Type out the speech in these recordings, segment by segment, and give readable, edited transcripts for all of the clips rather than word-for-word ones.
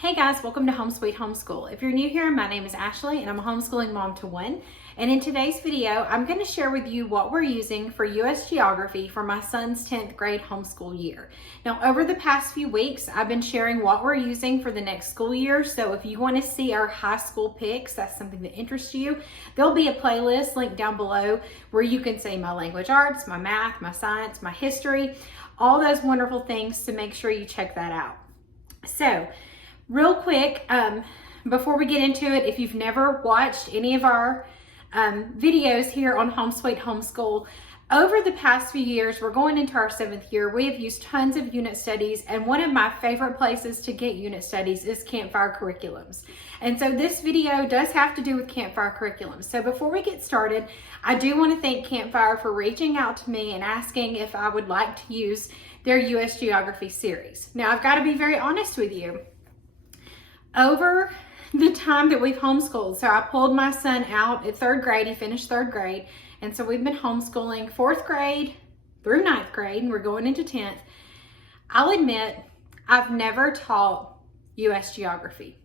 Hey guys, welcome to Home Sweet Homeschool. If you're new here, my name is Ashley and I'm a homeschooling mom to one. And in today's video, I'm going to share with you what we're using for U.S. Geography for my son's 10th grade homeschool year. Now, over the past few weeks, I've been sharing what we're using for the next school year. So if you want to see our high school picks, that's something that interests you, there'll be a playlist linked down below where you can see my language arts, my math, my science, my history, all those wonderful things, to make sure you check that out. So, real quick, before we get into it, if you've never watched any of our videos here on Home Sweet Homeschool, over the past few years, we're going into our 7th year, we have used tons of unit studies, and one of my favorite places to get unit studies is Campfire Curriculums. And so this video does have to do with Campfire Curriculums. So before we get started, I do want to thank Campfire for reaching out to me and asking if I would like to use their U.S. Geography series. Now, I've got to be very honest with you. Over the time that we've homeschooled, so I pulled my son out at 3rd grade, he finished 3rd grade, and so we've been homeschooling 4th grade through 9th grade, and we're going into 10th. I'll admit, I've never taught U.S. Geography.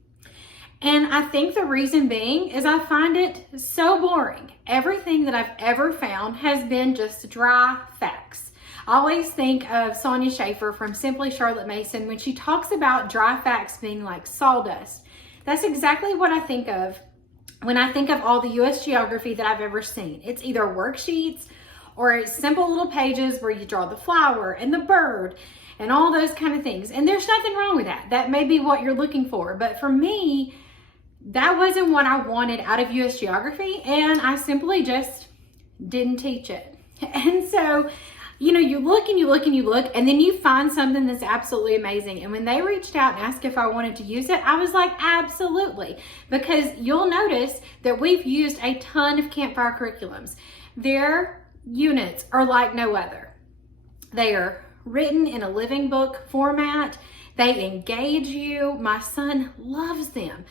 And I think the reason being is I find it so boring. Everything that I've ever found has been just dry facts. I always think of Sonia Schaefer from Simply Charlotte Mason when she talks about dry facts being like sawdust. That's exactly what I think of when I think of all the U.S. Geography that I've ever seen. It's either worksheets or it's simple little pages where you draw the flower and the bird and all those kind of things. And there's nothing wrong with that. That may be what you're looking for. But for me, that wasn't what I wanted out of U.S. Geography, and I simply just didn't teach it. And so, you know, you look and you look and you look, and then you find something that's absolutely amazing. And when they reached out and asked if I wanted to use it, I was like, absolutely. Because you'll notice that we've used a ton of Campfire Curriculums. Their units are like no other. They are written in a living book format. They engage you. My son loves them.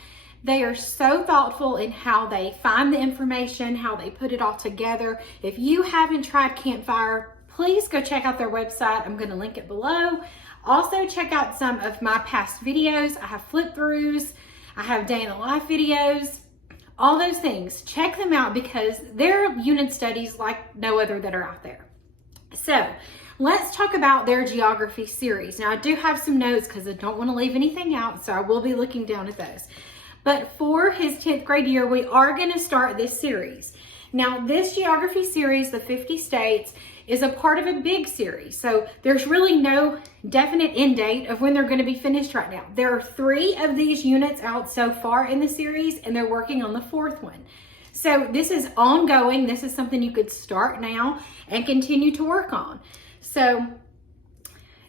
They are so thoughtful in how they find the information, how they put it all together. If you haven't tried Campfire, please go check out their website. I'm going to link it below. Also, check out some of my past videos. I have flip-throughs. I have day in the life videos. All those things. Check them out because they're unit studies like no other that are out there. So, let's talk about their geography series. Now, I do have some notes because I don't want to leave anything out, so I will be looking down at those. But for his 10th grade year, we are going to start this series. Now, this geography series, the 50 states, is a part of a big series. So there's really no definite end date of when they're going to be finished right now. There are 3 of these units out so far in the series, and they're working on the 4th one. So this is ongoing. This is something you could start now and continue to work on. So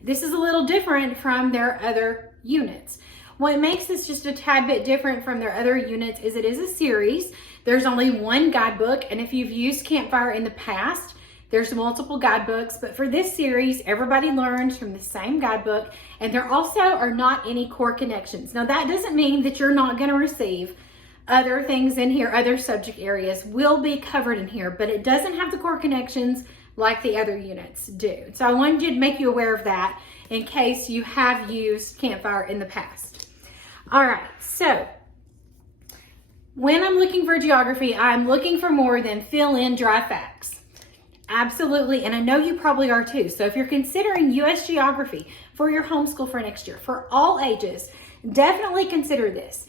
this is a little different from their other units. What makes this just a tad bit different from their other units is it is a series. There's only one guidebook, and if you've used Campfire in the past, there's multiple guidebooks, but for this series, everybody learns from the same guidebook, and there also are not any core connections. Now, that doesn't mean that you're not going to receive other things in here, other subject areas will be covered in here, but it doesn't have the core connections like the other units do. So I wanted to make you aware of that in case you have used Campfire in the past. All right, so when I'm looking for geography, I'm looking for more than fill in dry facts. Absolutely, and I know you probably are too. So if you're considering U.S. Geography for your homeschool for next year, for all ages, definitely consider this.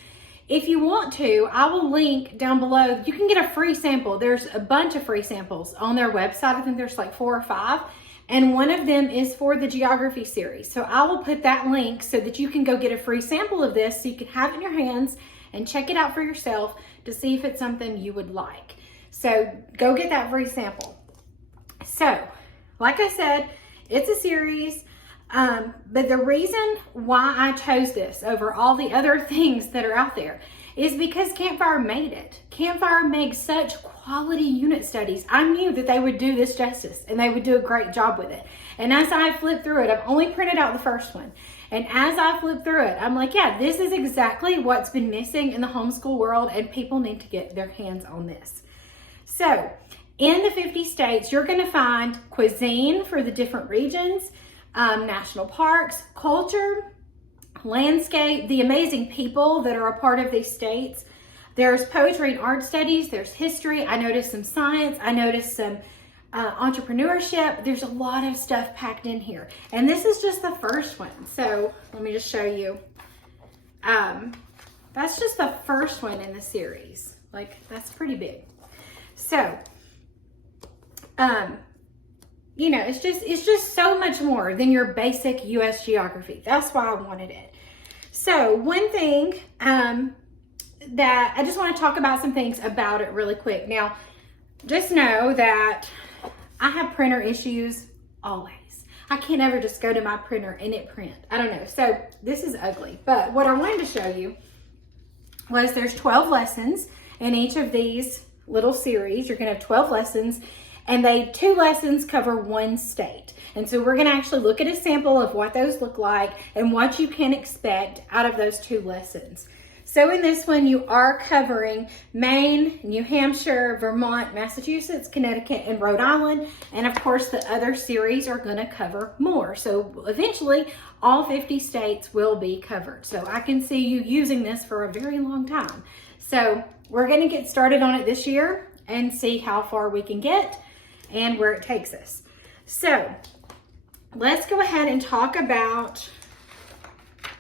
If you want to, I will link down below. You can get a free sample. There's a bunch of free samples on their website. I think there's like 4 or 5. And one of them is for the geography series. So I will put that link so that you can go get a free sample of this so you can have it in your hands and check it out for yourself to see if it's something you would like. So go get that free sample. So, like I said, it's a series, but the reason why I chose this over all the other things that are out there is because Campfire made it. Campfire makes such quality unit studies. I knew that they would do this justice and they would do a great job with it. And as I flipped through it, I've only printed out the first one. And as I flipped through it, I'm like, yeah, this is exactly what's been missing in the homeschool world, and people need to get their hands on this. So, in the 50 states, you're going to find cuisine for the different regions, national parks, culture, landscape, the amazing people that are a part of these states. There's poetry and art studies, there's history, I noticed some science, I noticed some entrepreneurship. There's a lot of stuff packed in here. And this is just the first one. So let me just show you. That's just the first one in the series. Like, that's pretty big. So, you know, it's just so much more than your basic U.S. geography. That's why I wanted it. So one thing that I just want to talk about some things about it really quick. Now, just know that I have printer issues always. I can't ever just go to my printer and it print. I don't know. So this is ugly. But what I wanted to show you was there's 12 lessons in each of these little series. You're going to have 12 lessons, and 2 lessons cover one state. And so we're going to actually look at a sample of what those look like and what you can expect out of those 2 lessons. So in this one, you are covering Maine, New Hampshire, Vermont, Massachusetts, Connecticut, and Rhode Island. And of course, the other series are going to cover more. So eventually, all 50 states will be covered. So I can see you using this for a very long time. So we're going to get started on it this year and see how far we can get and where it takes us. So let's go ahead and talk about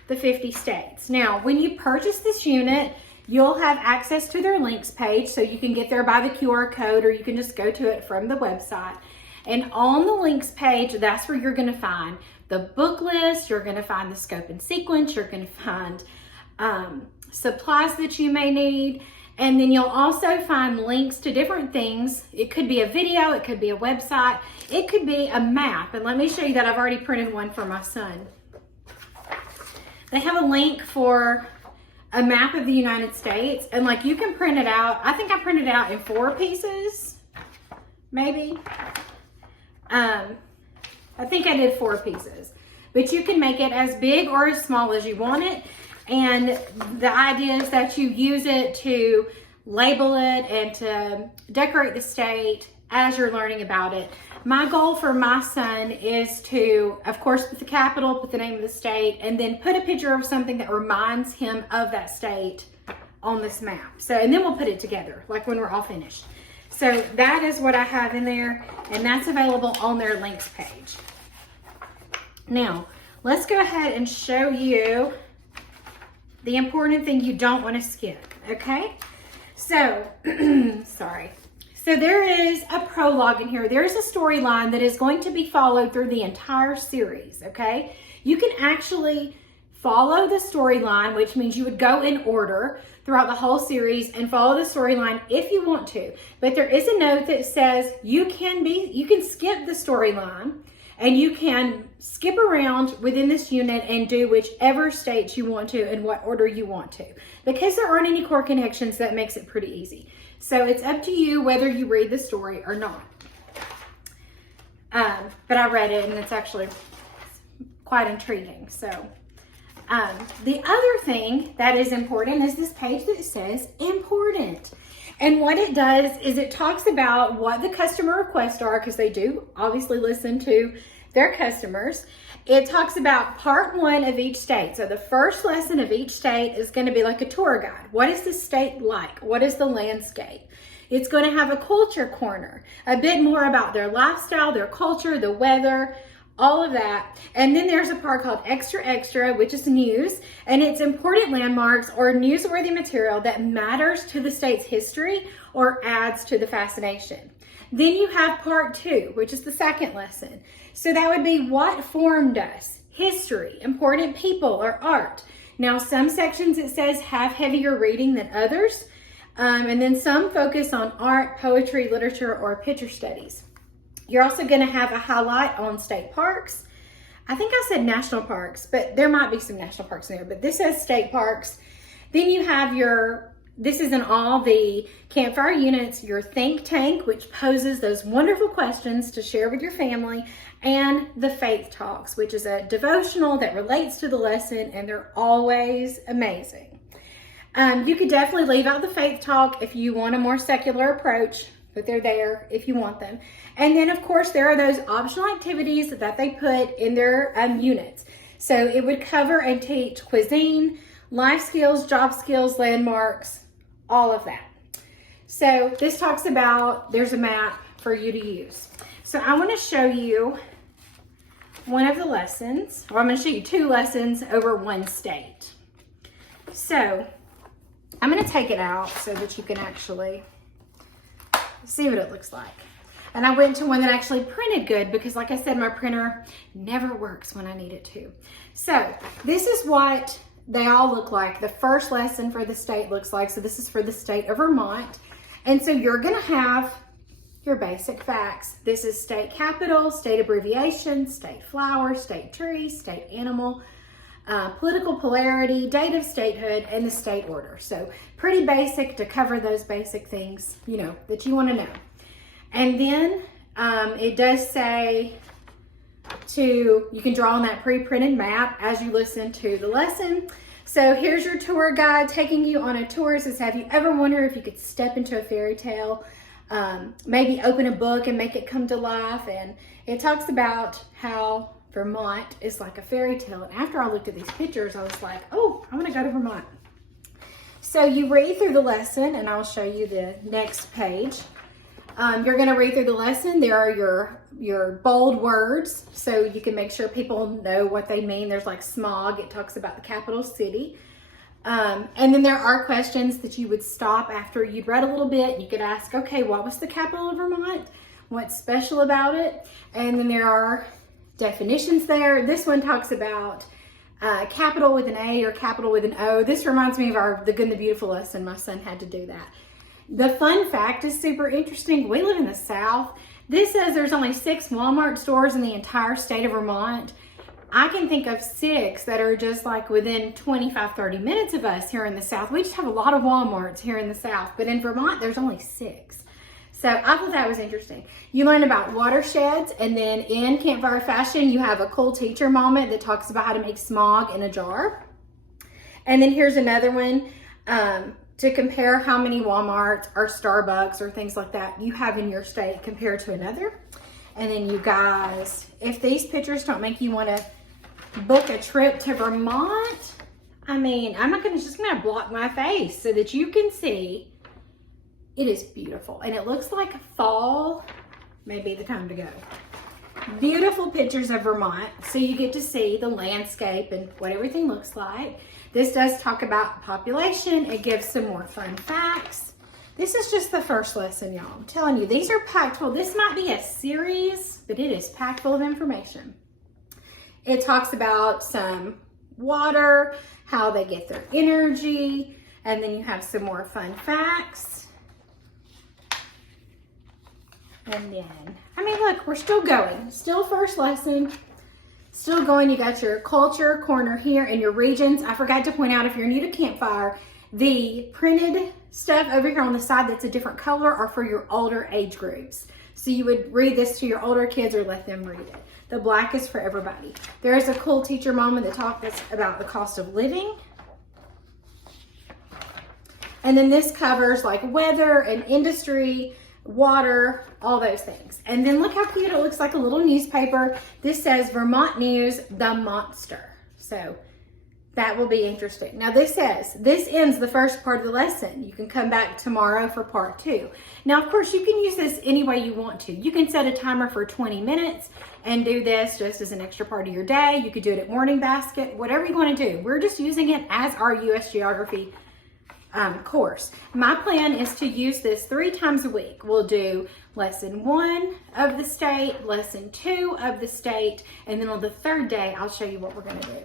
the 50 states. Now, when you purchase this unit, you'll have access to their links page, so you can get there by the QR code, or you can just go to it from the website. And on the links page, that's where you're going to find the book list, you're going to find the scope and sequence, you're going to find supplies that you may need, and then you'll also find links to different things. It could be a video, it could be a website, it could be a map. And let me show you that. I've already printed one for my son. They have a link for a map of the United States, and like you can print it out. I think I printed it out in 4 pieces, maybe. I think I did 4 pieces, but you can make it as big or as small as you want it. And the idea is that you use it to label it and to decorate the state as you're learning about it. My goal for my son is to, of course, put the capital, put the name of the state, and then put a picture of something that reminds him of that state on this map. So, and then we'll put it together, like when we're all finished. So that is what I have in there, and that's available on their links page. Now, let's go ahead and show you the important thing you don't want to skip, okay? So, sorry. So there is a prologue in here. There's a storyline that is going to be followed through the entire series, okay? You can actually follow the storyline, which means you would go in order throughout the whole series and follow the storyline if you want to. But there is a note that says you can skip the storyline, and you can skip around within this unit and do whichever states you want to in what order you want to. Because there aren't any core connections, that makes it pretty easy. So it's up to you whether you read the story or not. But I read it, and it's actually quite intriguing. So the other thing that is important is this page that says important. And what it does is it talks about what the customer requests are, because they do obviously listen to their customers. It talks about part 1 of each state. So the first lesson of each state is going to be like a tour guide. What is the state like? What is the landscape? It's going to have a culture corner, a bit more about their lifestyle, their culture, the weather, all of that. And then there's a part called Extra Extra, which is news, and it's important landmarks or newsworthy material that matters to the state's history or adds to the fascination. Then you have part 2, which is the second lesson. So that would be what formed us, history, important people, or art. Now, some sections it says have heavier reading than others, and then some focus on art, poetry, literature, or picture studies. You're also going to have a highlight on state parks. I think I said national parks, but there might be some national parks in there, but this says state parks. Then you have this is in all the Campfire units, your think tank, which poses those wonderful questions to share with your family, and the faith talks, which is a devotional that relates to the lesson, and they're always amazing. You could definitely leave out the faith talk if you want a more secular approach, but they're there if you want them. And then, of course, there are those optional activities that they put in their units. So it would cover and teach cuisine, life skills, job skills, landmarks, all of that. So this talks about, there's a map for you to use. So I want to show you one of the lessons, or I'm going to show you 2 lessons over 1 state. So I'm going to take it out so that you can actually see what it looks like. And I went to one that actually printed good because, like I said, my printer never works when I need it to. So this is what they all look like. The first lesson for the state looks like. So this is for the state of Vermont. And so you're going to have your basic facts. This is state capital, state abbreviation, state flower, state tree, state animal, political polarity, date of statehood, and the state order. So pretty basic to cover those basic things, you know, that you want to know. And then it does say you can draw on that pre-printed map as you listen to the lesson. So here's your tour guide taking you on a tour. It says, have you ever wondered if you could step into a fairy tale? Maybe open a book and make it come to life. And it talks about how Vermont is like a fairy tale. And after I looked at these pictures, I was like, oh, I want to go to Vermont. So you read through the lesson, and I'll show you the next page. You're going to read through the lesson. There are your bold words, so you can make sure people know what they mean. There's like smog. It talks about the capital city. And then there are questions that you would stop after you'd read a little bit. You could ask, okay, what was the capital of Vermont? What's special about it? And then there are definitions there. This one talks about capital with an A or capital with an O. This reminds me of the Good and the Beautiful lesson. My son had to do that. The fun fact is super interesting. We live in the South. This says there's only 6 Walmart stores in the entire state of Vermont. I can think of 6 that are just like within 25-30 minutes of us here in the South. We just have a lot of Walmarts here in the South, but in Vermont, there's only 6. So I thought that was interesting. You learn about watersheds, and then in Campfire fashion, you have a cool teacher moment that talks about how to make smog in a jar. And then here's another one to compare how many Walmarts or Starbucks or things like that you have in your state compared to another. And then you guys, if these pictures don't make you want to book a trip to Vermont, I mean, I'm not just gonna block my face so that you can see. It is beautiful, and it looks like fall may be the time to go. Beautiful pictures of Vermont, so you get to see the landscape and what everything looks like. This does talk about population. It gives some more fun facts. This is just the first lesson, y'all. I'm telling you, these are packed full. This might be a series, but it is packed full of information. It talks about some water, how they get their energy, and then you have some more fun facts. And then, I mean, look, we're still going. Still first lesson. Still going. You got your culture corner here and your regions. I forgot to point out, if you're new to Campfire, the printed stuff over here on the side that's a different color are for your older age groups. So you would read this to your older kids or let them read it. The black is for everybody. There is a cool teacher moment that talks about the cost of living. And then this covers like weather and industry, water, all those things. And then look how cute it looks, like a little newspaper. This says Vermont News, the Monster. So that will be interesting. Now this ends the first part of the lesson. You can come back tomorrow for part 2. Now, of course, you can use this any way you want to. You can set a timer for 20 minutes and do this just as an extra part of your day. You could do it at morning basket, whatever you want to do. We're just using it as our U.S. Geography course. My plan is to use this 3 times a week. We'll do lesson 1 of the state, lesson 2 of the state, and then on the 3rd day, I'll show you what we're going to do.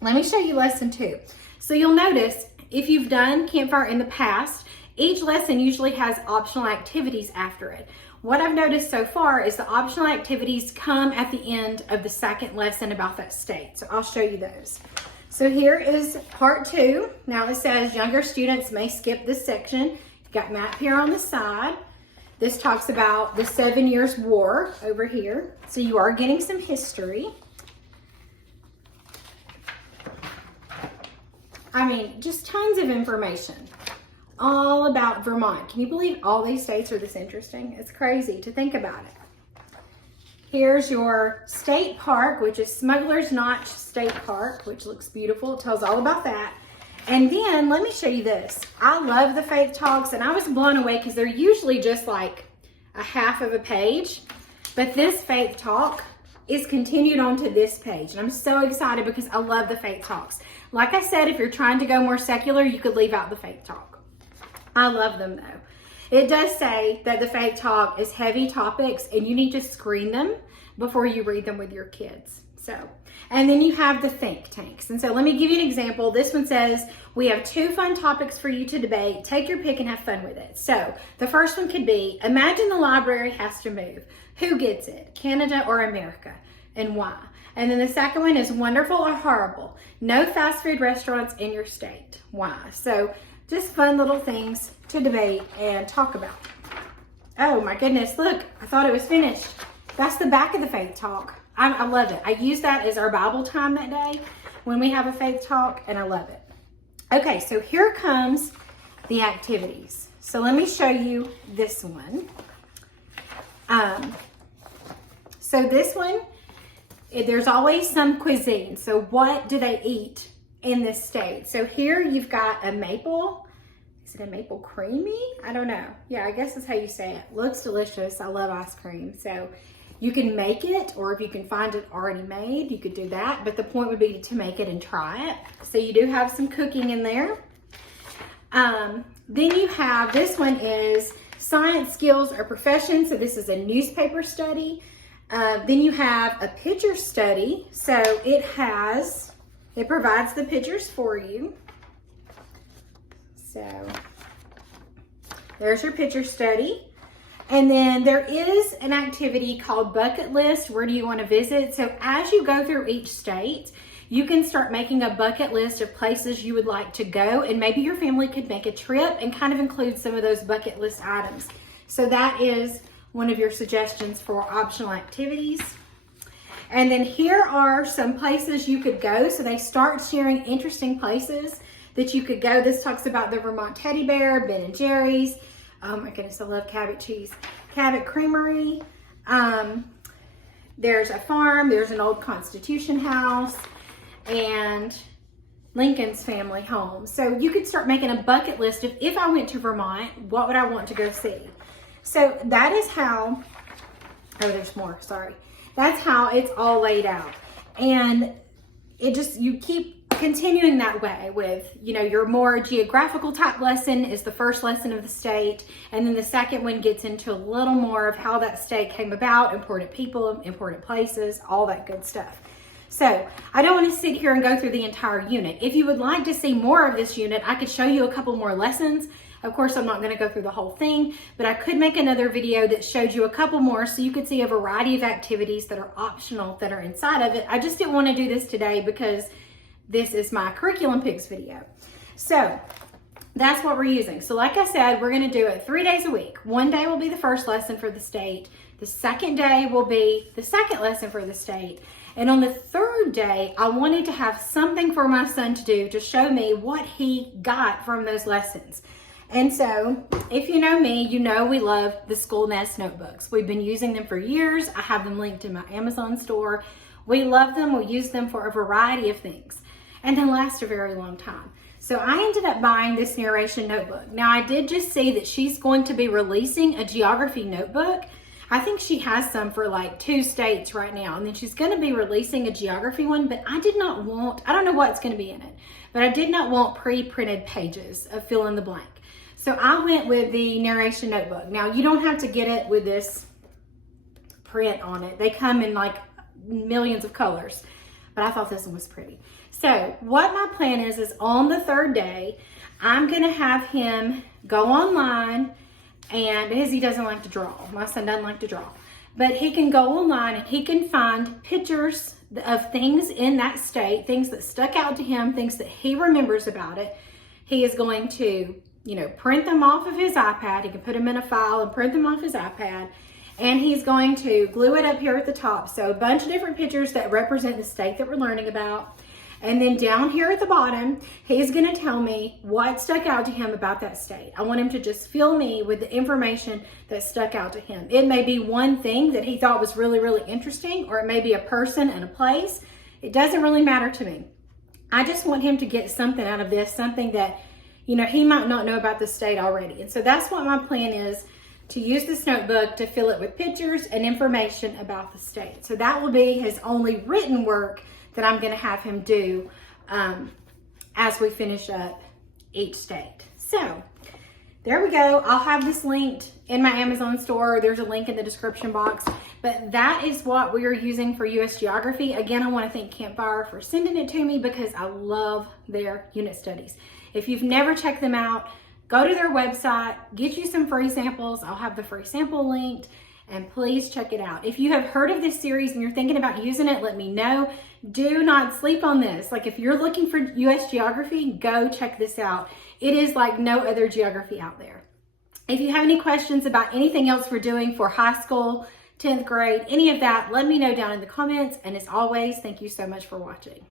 Let me show you lesson 2. So you'll notice, if you've done Campfire in the past, each lesson usually has optional activities after it. What I've noticed so far is the optional activities come at the end of the 2nd lesson about that state. So I'll show you those. So here is part 2. Now it says younger students may skip this section. You've got map here on the side. This talks about the 7 Years' War over here. So you are getting some history. I mean, just tons of information all about Vermont. Can you believe all these states are this interesting? It's crazy to think about it. Here's your state park, which is Smuggler's Notch State Park, which looks beautiful. It tells all about that. And then let me show you this. I love the Faith Talks, and I was blown away because they're usually just like a half of a page. But this Faith Talk is continued onto this page. And I'm so excited because I love the Faith Talks. Like I said, if you're trying to go more secular, you could leave out the Faith Talk. I love them though. It does say that the Faith Talk is heavy topics and you need to screen them before you read them with your kids. And then you have the think tanks. And so let me give you an example. This one says, we have 2 fun topics for you to debate. Take your pick and have fun with it. So the first one could be, imagine the library has to move. Who gets it? Canada or America? And why? And then the second one is wonderful or horrible. No fast food restaurants in your state. Why? So just fun little things to debate and talk about. Oh my goodness, look, I thought it was finished. That's the back of the Faith Talk. I love it. I use that as our Bible time that day when we have a Faith Talk, and I love it. Okay, so here comes the activities. So let me show you this one. So this one, there's always some cuisine. So what do they eat in this state? So here you've got a maple. Is it a maple creamy? I don't know. Yeah, I guess that's how you say it. Looks delicious. I love ice cream. So you can make it, or if you can find it already made, you could do that. But the point would be to make it and try it. So you do have some cooking in there. Then you have, this one is science, skills, or profession. So this is a newspaper study. Then you have a picture study. So it provides the pictures for you. So there's your picture study. And then there is an activity called bucket list. Where do you want to visit? So as you go through each state, you can start making a bucket list of places you would like to go, and maybe your family could make a trip and kind of include some of those bucket list items. So that is one of your suggestions for optional activities. And then here are some places you could go. So they start sharing interesting places that you could go. This talks about the Vermont Teddy Bear, Ben and Jerry's. Oh my goodness, I love Cabot cheese. Cabot Creamery. There's a farm, there's an old Constitution house, and Lincoln's family home. So you could start making a bucket list of, if I went to Vermont, what would I want to go see? So that is how, oh, there's more, sorry. That's how it's all laid out. And it just, you keep continuing that way with, you know, your more geographical type lesson is the first lesson of the state. And then the second one gets into a little more of how that state came about, important people, important places, all that good stuff. So I don't want to sit here and go through the entire unit. If you would like to see more of this unit, I could show you a couple more lessons. Of course, I'm not going to go through the whole thing, but I could make another video that showed you a couple more so you could see a variety of activities that are optional that are inside of it. I just didn't want to do this today because this is my curriculum picks video. So that's what we're using. So like I said, we're going to do it 3 days a week. One day will be the first lesson for the state. The second day will be the second lesson for the state. And on the third day, I wanted to have something for my son to do to show me what he got from those lessons. And so if you know me, you know we love the School Nest notebooks. We've been using them for years. I have them linked in my Amazon store. We love them. We use them for a variety of things, and they last a very long time. So I ended up buying this narration notebook. Now I did just see that she's going to be releasing a geography notebook. I think she has some for like 2 states right now, and then she's going to be releasing a geography one, but I did not want, I don't know what's going to be in it, but I did not want pre-printed pages of fill in the blank. So I went with the narration notebook. Now you don't have to get it with this print on it. They come in like millions of colors, but I thought this one was pretty. So what my plan is on the third day, I'm going to have him go online, and because he doesn't like to draw, my son doesn't like to draw, but he can go online and he can find pictures of things in that state, things that stuck out to him, things that he remembers about it. He is going to, you know, print them off of his iPad. He can put them in a file and print them off his iPad. And he's going to glue it up here at the top. So a bunch of different pictures that represent the state that we're learning about. And then down here at the bottom, he's gonna tell me what stuck out to him about that state. I want him to just fill me with the information that stuck out to him. It may be one thing that he thought was really, really interesting, or it may be a person and a place. It doesn't really matter to me. I just want him to get something out of this, something that, you know, he might not know about the state already. And so that's what my plan is, to use this notebook to fill it with pictures and information about the state. So that will be his only written work that I'm gonna have him do as we finish up each state. So there we go. I'll have this linked in my Amazon store. There's a link in the description box. But that is what we are using for US Geography. Again, I want to thank Campfire for sending it to me because I love their unit studies. If you've never checked them out, go to their website, get you some free samples. I'll have the free sample linked, and please check it out. If you have heard of this series and you're thinking about using it, let me know. Do not sleep on this. Like, if you're looking for US Geography, go check this out. It is like no other geography out there. If you have any questions about anything else we're doing for high school, 10th grade, any of that, let me know down in the comments. And as always, thank you so much for watching.